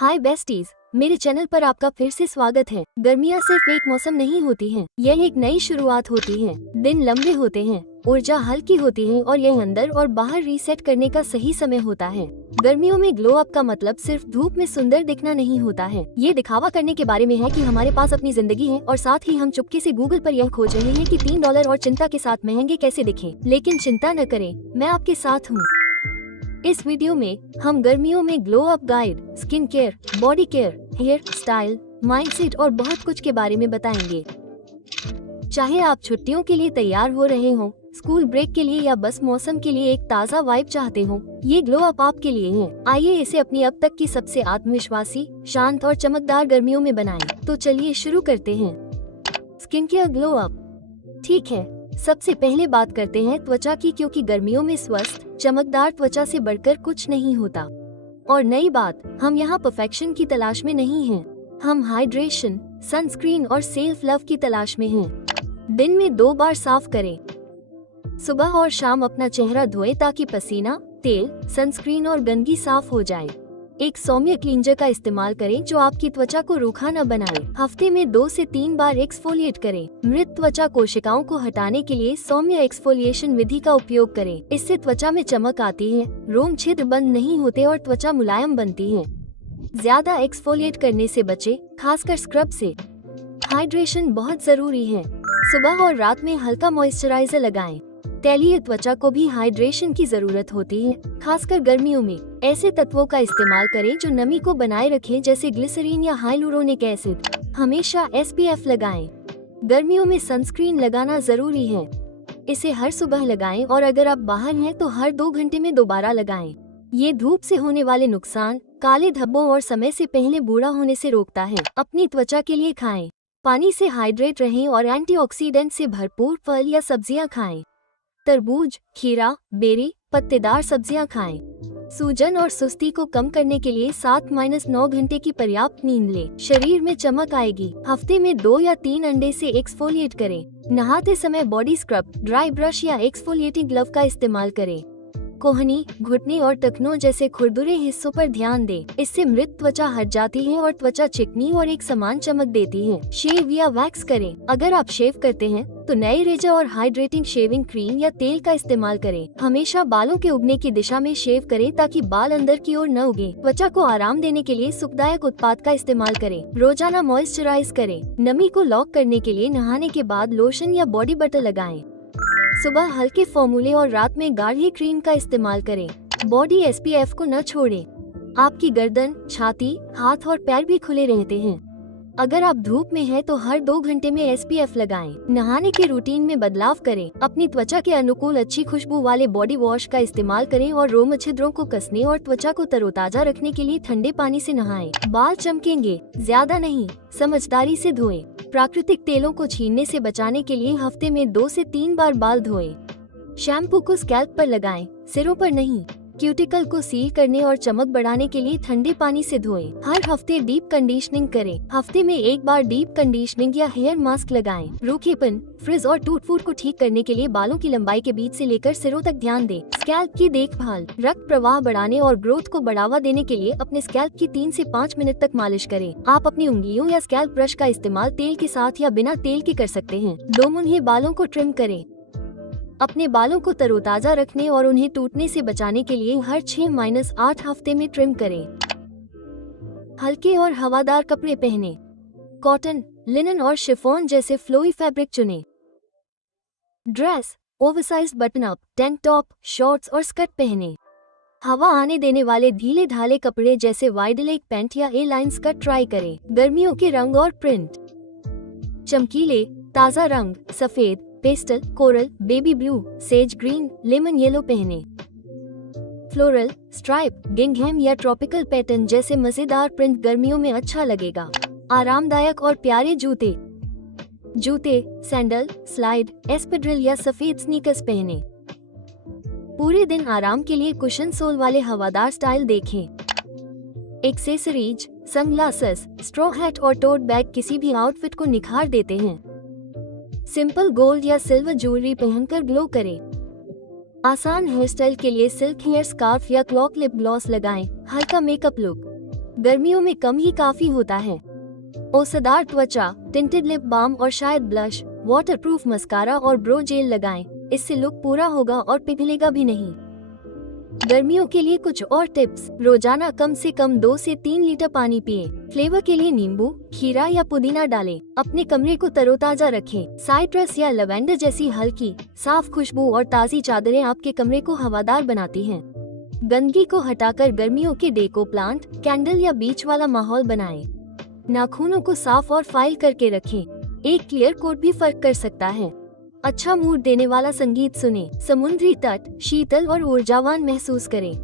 हाय besties, मेरे channel पर आपका फिर से स्वागत है। गर्मियाँ सिर्फ एक मौसम नहीं होती हैं, यह एक नई शुरुआत होती है। दिन लंबे होते हैं, ऊर्जा हल्की होती है और यह अंदर और बाहर रीसेट करने का सही समय होता है। गर्मियों में ग्लो अप का मतलब सिर्फ धूप में सुंदर दिखना नहीं होता है। ये दिखावा करने के बारे में है कि हमारे पास अपनी जिंदगी है और साथ ही हम चुपके से गूगल पर यह खोज रहे हैं कि $3 और चिंता के साथ महंगे कैसे दिखें। लेकिन चिंता न करें, मैं आपके साथ हूँ। इस वीडियो में हम गर्मियों में glow up guide, skin care, body care, hair style, mindset और बहुत कुछ के बारे में बताएंगे। चाहे आप छुट्टियों के लिए तैयार हो रहे हो, स्कूल ब्रेक के लिए या बस मौसम के लिए एक ताज़ा वाइब चाहते हो, ये ग्लो अप आपके लिए है। आइए इसे अपनी अब तक की सबसे आत्मविश्वासी, शांत और चमकदार गर्मियों में बनाएं। तो चलिए शुरू करते हैं। Skin care glow up. ठीक है, सबसे पहले बात करते हैं त्वचा की, क्योंकि गर्मियों में स्वस्थ चमकदार त्वचा से बढ़कर कुछ नहीं होता। और नई बात, हम यहाँ परफेक्शन की तलाश में नहीं हैं। हम हाइड्रेशन, सनस्क्रीन और सेल्फ लव की तलाश में हैं। दिन में 2 बार साफ करें। सुबह और शाम अपना चेहरा धोएं ताकि पसीना, तेल, सनस्क्रीन और गंदगी साफ हो जाए। एक सौम्य क्लींजर का इस्तेमाल करें जो आपकी त्वचा को रूखा न बनाए। हफ्ते में 2 से 3 बार एक्सफोलिएट करें। मृत त्वचा कोशिकाओं को हटाने के लिए सौम्य एक्सफोलिएशन विधि का उपयोग करें। इससे त्वचा में चमक आती है, रोम छिद्र बंद नहीं होते और त्वचा मुलायम बनती है। ज्यादा एक्सफोलिएट करने से बचें, खासकर स्क्रब से। हाइड्रेशन बहुत जरूरी है। सुबह और रात में हल्का मॉइस्चराइजर लगाएं। तैलीय त्वचा को भी हाइड्रेशन की जरूरत होती है, खासकर गर्मियों में। ऐसे तत्वों का इस्तेमाल करें जो नमी को बनाए रखें, जैसे ग्लिसरीन या हाइलुरोनिक एसिड। हमेशा SPF लगाएं। गर्मियों में सनस्क्रीन लगाना जरूरी है। इसे हर सुबह लगाएं और अगर आप बाहर हैं तो हर 2 घंटे में दोबारा लगाएं। ये धूप से होने वाले नुकसान, काले धब्बों और समय से पहले बूढ़ा होने से रोकता है। अपनी त्वचा के लिए खाएं। पानी से हाइड्रेट रहें और एंटीऑक्सीडेंट से भरपूर फल या सब्जियां खाएं। तरबूज, खीरा, बेरी, पत्तेदार सब्जियां खाएं। सूजन और सुस्ती को कम करने के लिए 7-9 घंटे की पर्याप्त नींद लें। शरीर में चमक आएगी। हफ्ते में 2 या 3 अंडे से एक्सफोलिएट करें। नहाते समय बॉडी स्क्रब, ड्राई ब्रश या एक्सफोलिएटिंग ग्लव का इस्तेमाल करें। कोहनी, घुटने और टखनों जैसे खुरदुरे हिस्सों पर ध्यान दें। इससे मृत त्वचा हट जाती है और त्वचा चिकनी और एक समान चमक देती है। शेव या वैक्स करें। अगर आप शेव करते हैं तो नए रेजर और हाइड्रेटिंग शेविंग क्रीम या तेल का इस्तेमाल करें। हमेशा बालों के उगने की दिशा में शेव करें ताकि बाल अंदर की ओर न उगे। त्वचा को आराम देने के लिए सुखदायक उत्पाद का इस्तेमाल करें। रोजाना मॉइस्चराइज करें। नमी को लॉक करने के लिए नहाने के बाद लोशन या बॉडी बटर लगाएं। सुबह हल्के फॉर्मूले और रात में गाढ़ी क्रीम का इस्तेमाल करें। बॉडी SPF को न छोड़ें। आपकी गर्दन, छाती, हाथ और पैर भी खुले रहते हैं। अगर आप धूप में हैं तो हर 2 घंटे में SPF लगाएं। नहाने के रूटीन में बदलाव करें। अपनी त्वचा के अनुकूल अच्छी खुशबू वाले बॉडी वॉश का इस्तेमाल करें और रोम छिद्रों को कसने और त्वचा को तरोताजा रखने के लिए ठंडे पानी से नहाएं। बाल चमकेंगे, ज्यादा नहीं, समझदारी से धोएं। प्राकृतिक तेलों को छीनने से बचाने के लिए हफ्ते में 2 से 3 बार बाल धोएं। शैम्पू को स्कैल्प पर लगाएं, सिरों पर नहीं। क्यूटिकल को सील करने और चमक बढ़ाने के लिए ठंडे पानी से धोएं। हर हफ्ते डीप कंडीशनिंग करें। हफ्ते में 1 बार डीप कंडीशनिंग या हेयर मास्क लगाएं। रूखेपन, फ्रिज और टूट फूट को ठीक करने के लिए बालों की लंबाई के बीच से लेकर सिरों तक ध्यान दें। स्कैल्प की देखभाल, रक्त प्रवाह बढ़ाने और ग्रोथ को बढ़ावा देने के लिए अपने स्कैल्प की 3 से 5 मिनट तक मालिश करें। आप अपनी उंगलियों या स्कैल्प ब्रश का इस्तेमाल तेल के साथ या बिना तेल के कर सकते हैं। 2 मुंहे बालों को ट्रिम करें। अपने बालों को तरोताजा रखने और उन्हें टूटने से बचाने के लिए हर 6-8 हफ्ते में ट्रिम करें। हल्के और हवादार कपड़े पहनें। कॉटन, लिनन और शिफॉन जैसे फ्लोई फैब्रिक चुनें। Dress, oversized button up, tank top, shorts और स्कर्ट पहनें। हवा आने देने वाले ढीले ढाले कपड़े जैसे वाइड लेग पैंट या A-लाइन स्कर्ट ट्राई करें। गर्मियों के रंग और प्रिंट। चमकीले, ताज़ा रंग, सफेद, pastel, coral, baby blue, sage green, lemon yellow पहने। फ्लोरल, स्ट्राइप, गिंघम या ट्रॉपिकल पैटर्न जैसे मजेदार प्रिंट गर्मियों में अच्छा लगेगा। आरामदायक और प्यारे जूते, सैंडल, स्लाइड, एस्पेड्रिल या सफेद स्नीकर्स पहने। पूरे दिन आराम के लिए कुशन सोल वाले हवादार स्टाइल देखें। एक्सेसरीज, सनग्लासेस, स्ट्रॉ हैट और टोट बैग किसी भी आउटफिट को निखार देते हैं। सिंपल गोल्ड या सिल्वर ज्वेलरी पहनकर ग्लो करें। आसान हेयर स्टाइल के लिए सिल्क हेयर स्कार्फ या क्लॉक लिप ग्लॉस लगाएं। हल्का मेकअप लुक। गर्मियों में कम ही काफी होता है। ओसदार त्वचा, टिंटेड लिप बाम और शायद ब्लश, वाटरप्रूफ मस्कारा और ब्रो जेल लगाएं। इससे लुक पूरा होगा और पिघलेगा भी नहीं। गर्मियों के लिए कुछ और टिप्स। रोजाना कम से कम 2 से 3 लीटर पानी पिए। फ्लेवर के लिए नींबू, खीरा या पुदीना डालें। अपने कमरे को तरोताजा रखें। साइट्रस या लवेंडर जैसी हल्की, साफ खुशबू और ताज़ी चादरें आपके कमरे को हवादार बनाती हैं। गंदगी को हटाकर गर्मियों के डेको प्लांट, कैंडल या बीच वाला माहौल बनाएं। नाखूनों को साफ और फाइल करके रखें। एक क्लियर कोट भी फर्क कर सकता है। अच्छा मूड देने वाला संगीत सुने। समुद्री तट, शीतल और ऊर्जावान महसूस करें।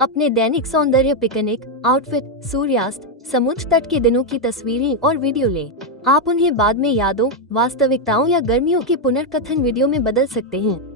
अपने दैनिक सौंदर्य पिकनिक आउटफिट, सूर्यास्त, समुद्र तट के दिनों की तस्वीरें और वीडियो लें। आप उन्हें बाद में यादों, वास्तविकताओं या गर्मियों के पुनर्कथन वीडियो में बदल सकते हैं।